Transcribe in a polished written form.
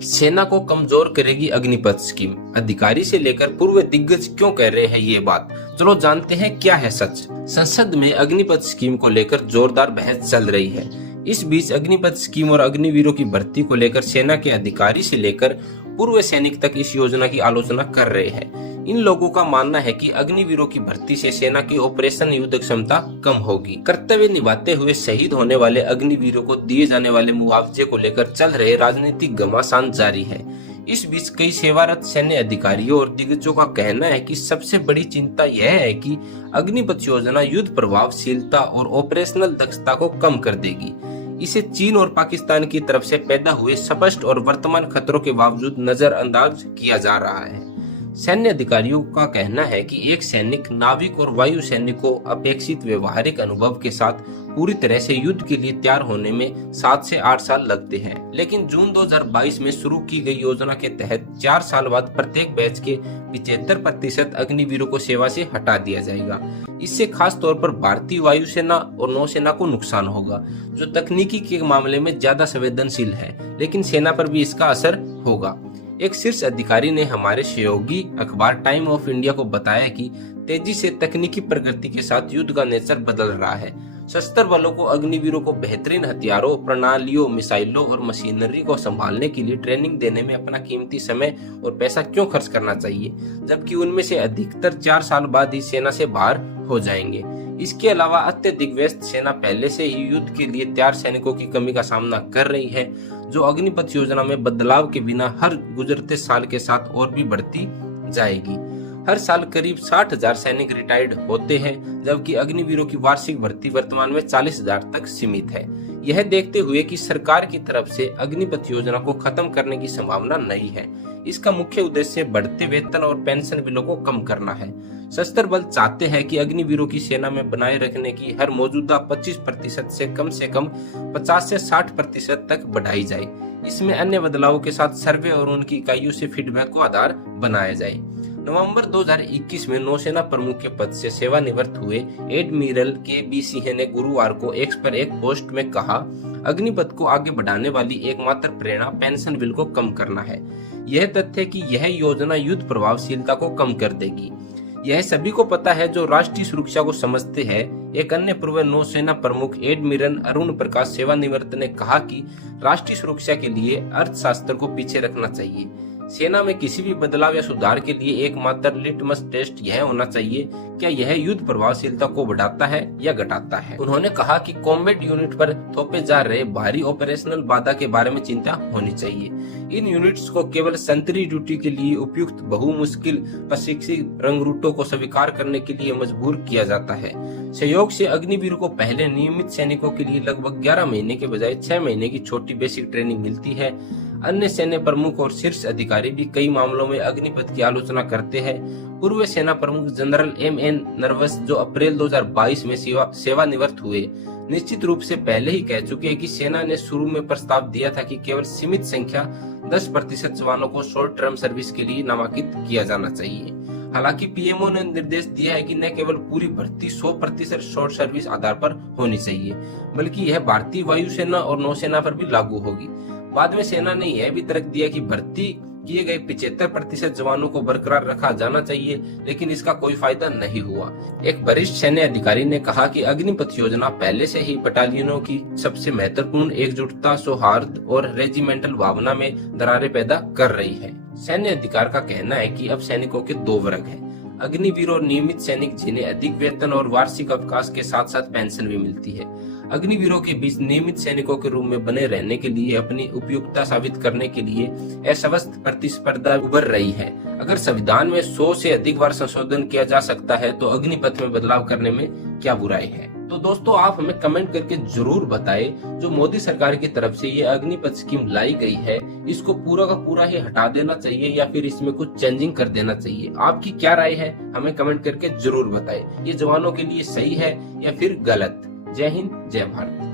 सेना को कमजोर करेगी अग्निपथ स्कीम, अधिकारी से लेकर पूर्व दिग्गज क्यों कह रहे हैं ये बात। चलो जानते हैं क्या है सच। संसद में अग्निपथ स्कीम को लेकर जोरदार बहस चल रही है। इस बीच अग्निपथ स्कीम और अग्निवीरों की भर्ती को लेकर सेना के अधिकारी से लेकर पूर्व सैनिक तक इस योजना की आलोचना कर रहे हैं। इन लोगों का मानना है कि अग्निवीरों की भर्ती से सेना की ऑपरेशन युद्ध क्षमता कम होगी। कर्तव्य निभाते हुए शहीद होने वाले अग्निवीरों को दिए जाने वाले मुआवजे को लेकर चल रहे राजनीतिक घमासान जारी है। इस बीच कई सेवारत सैन्य अधिकारियों और दिग्गजों का कहना है कि सबसे बड़ी चिंता यह है कि अग्निपथ योजना युद्ध प्रभावशीलता और ऑपरेशनल दक्षता को कम कर देगी। इसे चीन और पाकिस्तान की तरफ से पैदा हुए स्पष्ट और वर्तमान खतरों के बावजूद नजरअंदाज किया जा रहा है। सैन्य अधिकारियों का कहना है कि एक सैनिक, नाविक और वायु सैनिक को अपेक्षित व्यवहारिक अनुभव के साथ पूरी तरह से युद्ध के लिए तैयार होने में 7 से 8 साल लगते हैं। लेकिन जून 2022 में शुरू की गई योजना के तहत 4 साल बाद प्रत्येक बैच के 75% अग्निवीरों को सेवा से हटा दिया जाएगा। इससे खास तौर पर भारतीय वायुसेना और नौसेना को नुकसान होगा, जो तकनीकी के मामले में ज्यादा संवेदनशील है, लेकिन सेना पर भी इसका असर होगा। एक शीर्ष अधिकारी ने हमारे सहयोगी अखबार टाइम ऑफ इंडिया को बताया कि तेजी से तकनीकी प्रगति के साथ युद्ध का नेचर बदल रहा है। सशस्त्र बलों को अग्निवीरों को बेहतरीन हथियारों, प्रणालियों, मिसाइलों और मशीनरी को संभालने के लिए ट्रेनिंग देने में अपना कीमती समय और पैसा क्यों खर्च करना चाहिए, जबकि उनमें से अधिकतर 4 साल बाद ही सेना से बाहर हो जाएंगे। इसके अलावा अत्यधिक व्यस्त सेना पहले से ही युद्ध के लिए तैयार सैनिकों की कमी का सामना कर रही है, जो अग्निपथ योजना में बदलाव के बिना हर गुजरते साल के साथ और भी बढ़ती जाएगी। हर साल करीब 60,000 सैनिक रिटायर्ड होते हैं, जबकि अग्निवीरों की वार्षिक भर्ती वर्तमान में 40,000 तक सीमित है। यह देखते हुए कि सरकार की तरफ से अग्निपथ योजना को खत्म करने की संभावना नहीं है। इसका मुख्य उद्देश्य बढ़ते वेतन और पेंशन बिलों को कम करना है। सशस्त्र बल चाहते हैं कि अग्निवीरों की सेना में बनाए रखने की हर मौजूदा 25% से कम 50 से 60% तक बढ़ाई जाए। इसमें अन्य बदलावों के साथ सर्वे और उनकी इकाइयों से फीडबैक को आधार बनाया जाए। नवंबर 2021 में नौसेना प्रमुख के पद से सेवानिवृत्त हुए एडमिरल के.बी. सिंह ने गुरुवार को एक्स पर एक पोस्ट में कहा, अग्निपथ को आगे बढ़ाने वाली एकमात्र प्रेरणा पेंशन बिल को कम करना है। यह तथ्य कि यह योजना युद्ध प्रभावशीलता को कम कर देगी, यह सभी को पता है जो राष्ट्रीय सुरक्षा को समझते हैं। एक अन्य पूर्व नौसेना प्रमुख एडमिरल अरुण प्रकाश सेवानिवृत्त ने कहा कि राष्ट्रीय सुरक्षा के लिए अर्थशास्त्र को पीछे रखना चाहिए। सेना में किसी भी बदलाव या सुधार के लिए एकमात्र लिटमस टेस्ट यह होना चाहिए, क्या यह युद्ध प्रभावशीलता को बढ़ाता है या घटाता है। उन्होंने कहा कि कॉम्बैट यूनिट पर थोपे जा रहे भारी ऑपरेशनल बाधा के बारे में चिंता होनी चाहिए। इन यूनिट्स को केवल संतरी ड्यूटी के लिए उपयुक्त बहुमुश्किल प्रशिक्षित रंगरूटों को स्वीकार करने के लिए मजबूर किया जाता है। सहयोग से अग्निवीरों को पहले नियमित सैनिकों के लिए लगभग 11 महीने के बजाय 6 महीने की छोटी बेसिक ट्रेनिंग मिलती है। अन्य सैन्य प्रमुख और शीर्ष अधिकारी भी कई मामलों में अग्निपथ की आलोचना करते हैं। पूर्व सेना प्रमुख जनरल M.N. नरवस, जो अप्रैल 2022 में सेवानिवृत्त हुए, निश्चित रूप से पहले ही कह चुके हैं कि सेना ने शुरू में प्रस्ताव दिया था कि केवल सीमित संख्या 10% जवानों को शॉर्ट टर्म सर्विस के लिए नामांकित किया जाना चाहिए। हालांकि पीएमओ ने निर्देश दिया है कि न केवल पूरी भर्ती 100% शॉर्ट सर्विस आधार पर होनी चाहिए, बल्कि यह भारतीय वायुसेना और नौसेना पर भी लागू होगी। बाद में सेना ने यह भी तर्क दिया कि भर्ती किए गए 75% जवानों को बरकरार रखा जाना चाहिए, लेकिन इसका कोई फायदा नहीं हुआ। एक वरिष्ठ सैन्य अधिकारी ने कहा कि अग्निपथ योजना पहले से ही बटालियनों की सबसे महत्वपूर्ण एकजुटता, सौहार्द और रेजिमेंटल भावना में दरारें पैदा कर रही है। सैन्य अधिकार का कहना है कि अब सैनिकों के 2 वर्ग हैं, अग्निवीर और नियमित सैनिक, जिन्हें अधिक वेतन और वार्षिक अवकाश के साथ साथ पेंशन भी मिलती है। अग्निवीरों के बीच नियमित सैनिकों के रूप में बने रहने के लिए अपनी उपयुक्तता साबित करने के लिए अस्वस्थ प्रतिस्पर्धा उभर रही है। अगर संविधान में 100 से अधिक बार संशोधन किया जा सकता है तो अग्निपथ में बदलाव करने में क्या बुराई है। तो दोस्तों, आप हमें कमेंट करके जरूर बताएं, जो मोदी सरकार की तरफ से ये अग्निपथ स्कीम लाई गई है, इसको पूरा का पूरा ही हटा देना चाहिए या फिर इसमें कुछ चेंजिंग कर देना चाहिए। आपकी क्या राय है, हमें कमेंट करके जरूर बताएं। ये जवानों के लिए सही है या फिर गलत। जय हिंद, जय भारत।